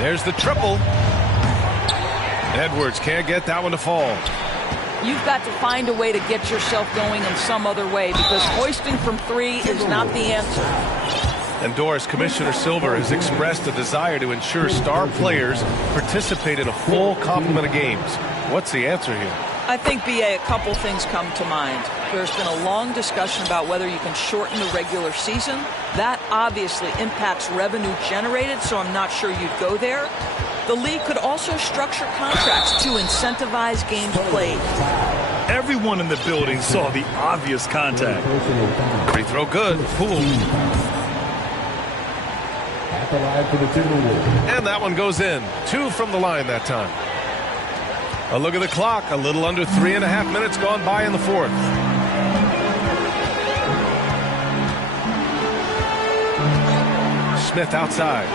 There's the triple. Edwards can't get that one to fall. You've got to find a way to get yourself going in some other way, because hoisting from 3 is not the answer. And Doris, Commissioner Silver has expressed a desire to ensure star players participate in a full complement of games. What's the answer here? I think, B.A., a couple things come to mind. There's been a long discussion about whether you can shorten the regular season. That obviously impacts revenue generated, so I'm not sure you'd go there. The league could also structure contracts to incentivize games played. Everyone in the building saw the obvious contact. Free throw good. Poole. At the line for the Timberwolves. And that one goes in. 2 from the line that time. A look at the clock. A little under 3.5 minutes gone by in the fourth. Smith outside.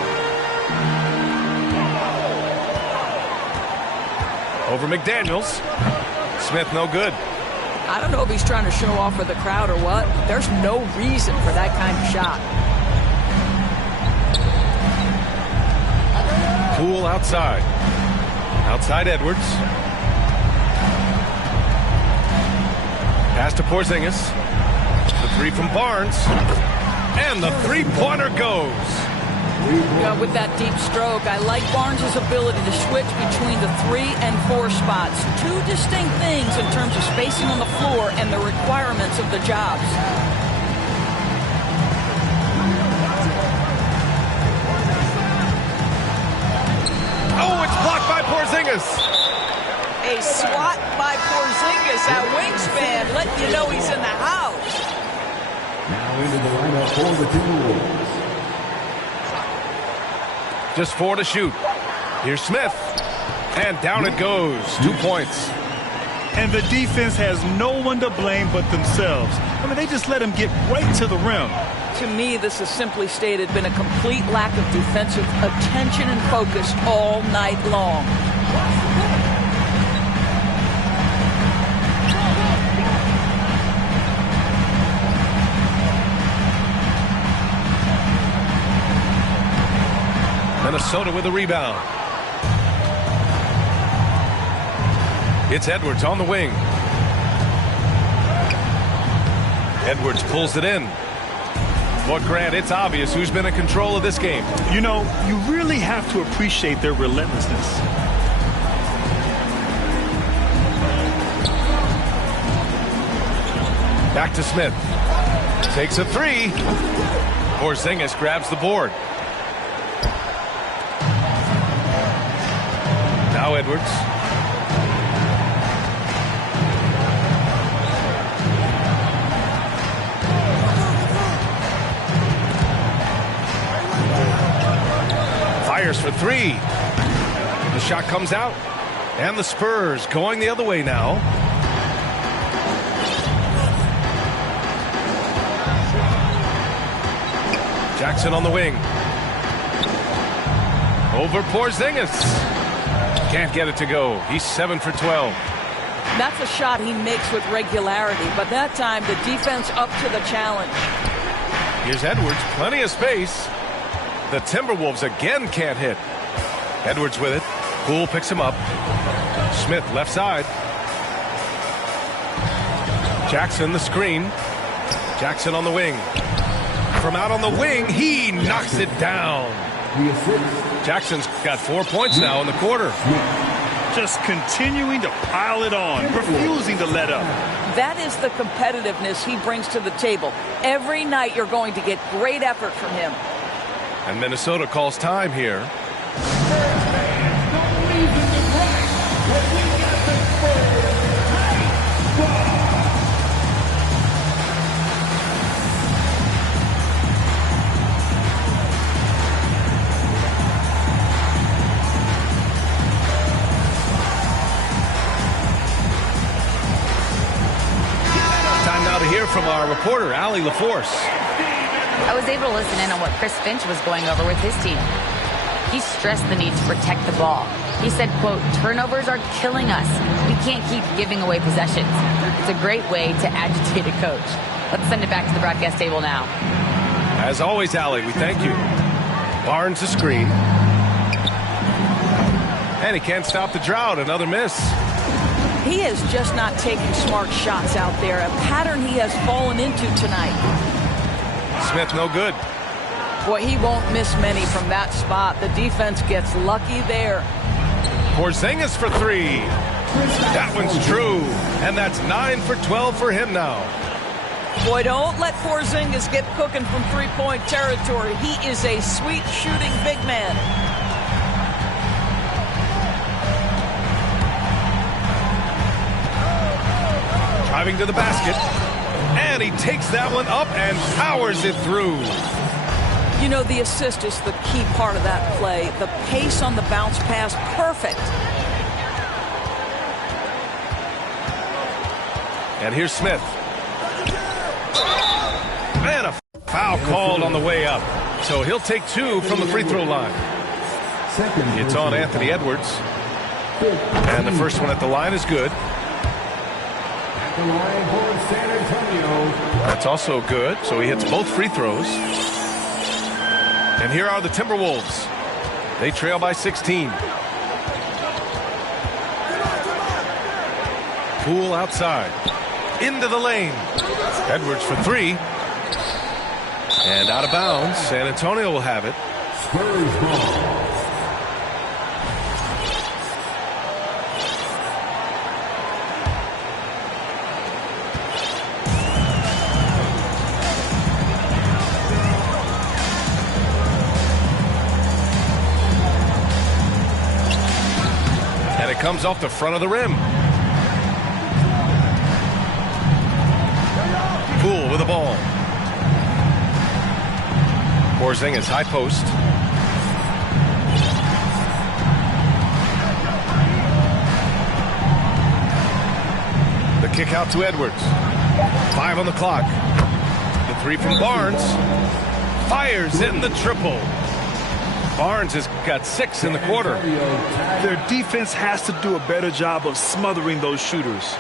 Over McDaniels. Smith no good. I don't know if he's trying to show off for the crowd or what. There's no reason for that kind of shot. Poole outside. Outside Edwards. Pass to Porzingis. The three from Barnes. And the three-pointer goes. With that deep stroke, I like Barnes' ability to switch between the 3 and 4 spots. Two distinct things in terms of spacing on the floor and the requirements of the jobs. Oh, it's blocked by Porzingis. A swat by Porzingis, that wingspan, letting you know he's in the house. Now into the lineup for the Timberwolves. Just 4 to shoot. Here's Smith. And down it goes. 2 points. And the defense has no one to blame but themselves. I mean, they just let him get right to the rim. To me, this has simply stated been a complete lack of defensive attention and focus all night long. Minnesota with a rebound. It's Edwards on the wing. Edwards pulls it in. Well, Grant, it's obvious who's been in control of this game. You know, you really have to appreciate their relentlessness. Back to Smith. Takes a three. Porzingis grabs the board. Now Edwards. Fires for three. The shot comes out. And the Spurs going the other way now. Jackson on the wing. Over Porzingis. Can't get it to go. He's 7 for 12. That's a shot he makes with regularity, but that time the defense up to the challenge. Here's Edwards. Plenty of space. The Timberwolves again can't hit. Edwards with it. Poole picks him up. Smith left side. Jackson the screen. Jackson on the wing. From out on the wing, he knocks it down. Jackson's got 4 points now in the quarter. Just continuing to pile it on, refusing to let up. That is the competitiveness he brings to the table. Every night you're going to get great effort from him. And Minnesota calls time here. From our reporter, Allie LaForce. I was able to listen in on what Chris Finch was going over with his team. He stressed the need to protect the ball. He said, quote, turnovers are killing us. We can't keep giving away possessions. It's a great way to agitate a coach. Let's send it back to the broadcast table now. As always, Allie, we thank you. Barnes the screen. And he can't stop the drought. Another miss. He is just not taking smart shots out there, a pattern he has fallen into tonight. Smith no good. Boy, he won't miss many from that spot. The defense gets lucky there. Porzingis for three. That one's true. And that's 9 for 12 for him now. Boy, don't let Porzingis get cooking from three-point territory. He is a sweet shooting big man. Driving to the basket, and he takes that one up and powers it through. You know, the assist is the key part of that play. The pace on the bounce pass, perfect. And here's Smith. And a foul called on the way up. So he'll take 2 from the free throw line. It's on Anthony Edwards. And the first one at the line is good. The line for San Antonio. That's also good, so he hits both free throws. And here are the Timberwolves. They trail by 16. Poole outside. Into the lane. Edwards for three. And out of bounds. San Antonio will have it. Spurs ball. Comes off the front of the rim. Poole with the ball. Porzingis high post. The kick out to Edwards. 5 on the clock. The three from Barnes. Fires in the triple. Barnes has got 6 in the quarter. Their defense has to do a better job of smothering those shooters.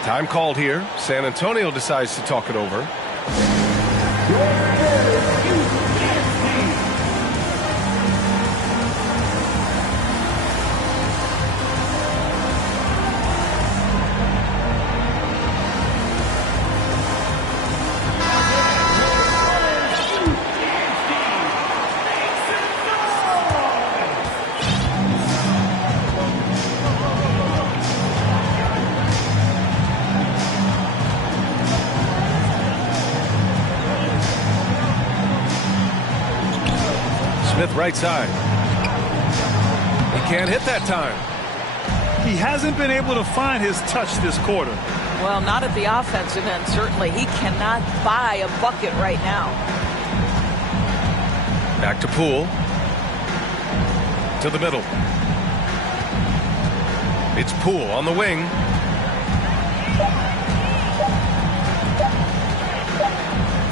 Time called here. San Antonio decides to talk it over. Smith right side. He can't hit that time. He hasn't been able to find his touch this quarter. Well, not at the offensive end, certainly. He cannot buy a bucket right now. Back to Poole. To the middle. It's Poole on the wing.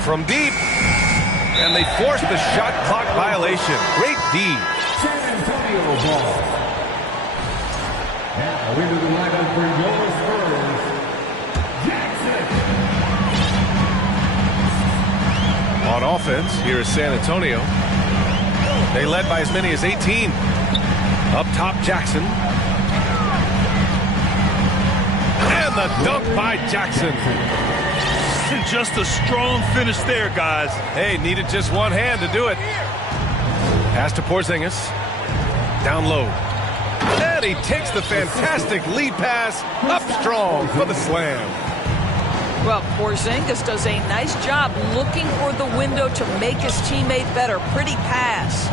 From deep. And they force the shot clock violation. Great D. San Antonio ball. Now into the lineup for your Spurs, Jackson. On offense, here is San Antonio. They led by as many as 18. Up top, Jackson. And the dunk by Jackson. Just a strong finish there, guys. Hey, needed just one hand to do it. Pass to Porzingis. Down low. And he takes the fantastic lead pass up strong for the slam. Well, Porzingis does a nice job looking for the window to make his teammate better. Pretty pass.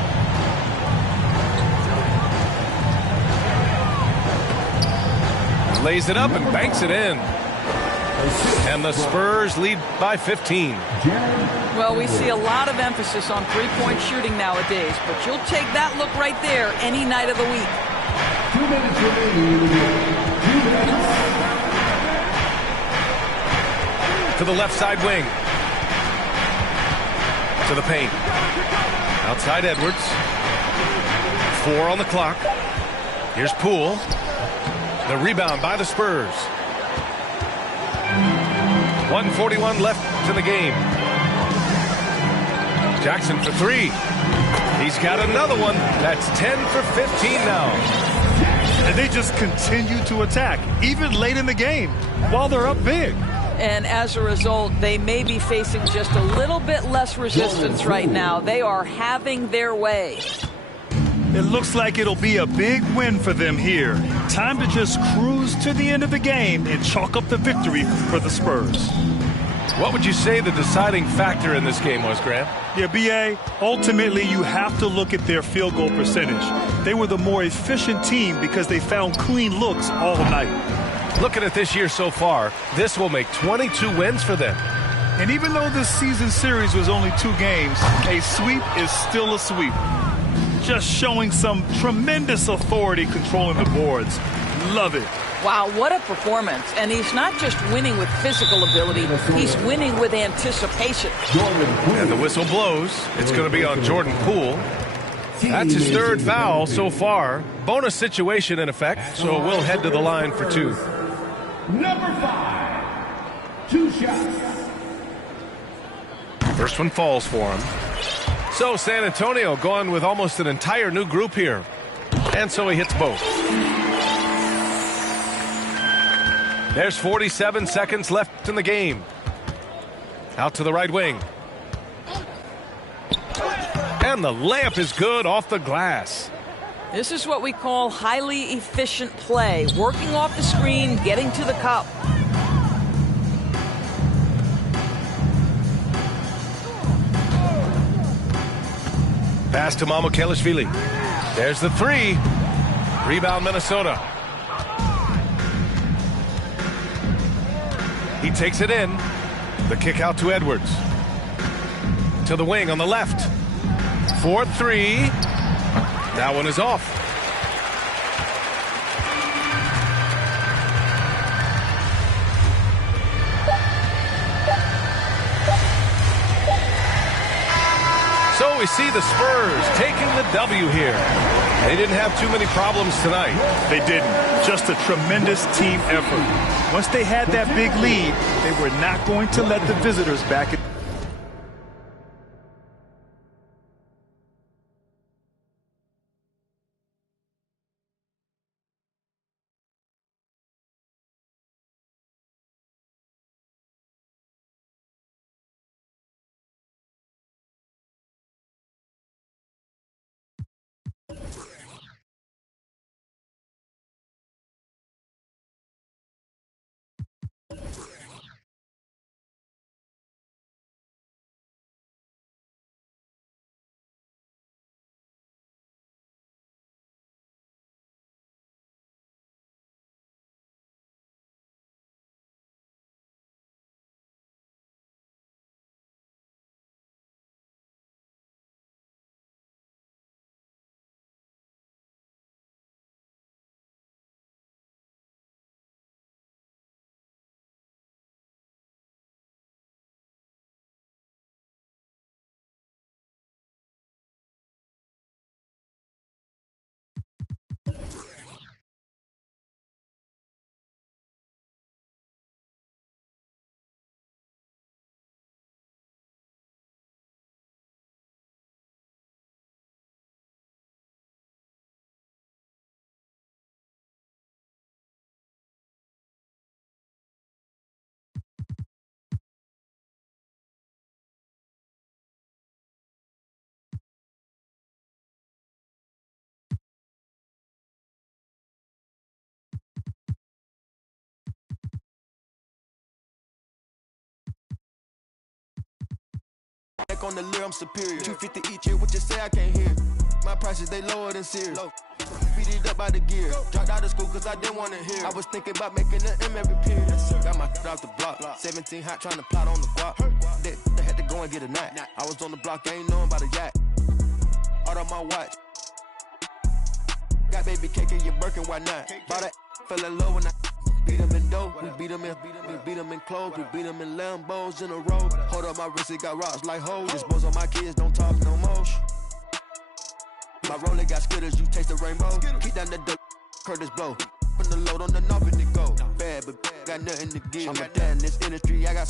Lays it up and banks it in. And the Spurs lead by 15. Well, we see a lot of emphasis on three-point shooting nowadays, but you'll take that look right there any night of the week. 2 minutes remaining in the game. 2 minutes. To the left side wing. To the paint. Outside Edwards. 4 on the clock. Here's Poole. The rebound by the Spurs. 1:41 left to the game. Jackson for 3. He's got another one. That's 10 for 15 now. And they just continue to attack, even late in the game, while they're up big. And as a result, they may be facing just a little bit less resistance right now. They are having their way. It looks like it'll be a big win for them here. Time to just cruise to the end of the game and chalk up the victory for the Spurs. What would you say the deciding factor in this game was, Grant? Yeah, B.A., ultimately you have to look at their field goal percentage. They were the more efficient team because they found clean looks all night. Looking at this year so far, this will make 22 wins for them. And even though this season series was only 2 games, a sweep is still a sweep. Just showing some tremendous authority controlling the boards. Love it. Wow, what a performance. And he's not just winning with physical ability, he's winning with anticipation. And the whistle blows. It's going to be on Jordan Poole. That's his 3rd foul so far. Bonus situation in effect, so we'll head to the line for 2. Number 5. 2 shots. First one falls for him. So San Antonio going with almost an entire new group here. And so he hits both. There's 47 seconds left in the game. Out to the right wing. And the layup is good off the glass. This is what we call highly efficient play. Working off the screen, getting to the cup. Pass to Mamukelashvili. There's the 3. Rebound Minnesota. He takes it in. The kick out to Edwards. To the wing on the left. 4-3. That one is off. So we see the Spurs taking the W here. They didn't have too many problems tonight. They didn't. Just a tremendous team effort. Once they had that big lead, they were not going to let the visitors back. Back on the lure, I'm superior. 250 each year, what you say I can't hear. My prices, they lower than Sears. Beat it up by the gear. Dropped out of school cause I didn't want to hear. I was thinking about making an M every period. Got my off the block. 17 hot trying to plot on the guap. They had to go and get a knot. I was on the block, ain't knowing about a yacht. Out of my watch. Got baby cake in your Birkin, why not? Bought that, fell in love when I beat him in dough. We beat him in clothes. We beat him in Lambos in a row. Hold up my wrist, it got rocks like hoes. This boys on my kids, don't talk no more. My roller got skitters, you taste the rainbow. Keep down the dirt, Curtis blow. Put the load on the knob and it go. Bad, but got nothing to give. I'm a dad in this industry, I got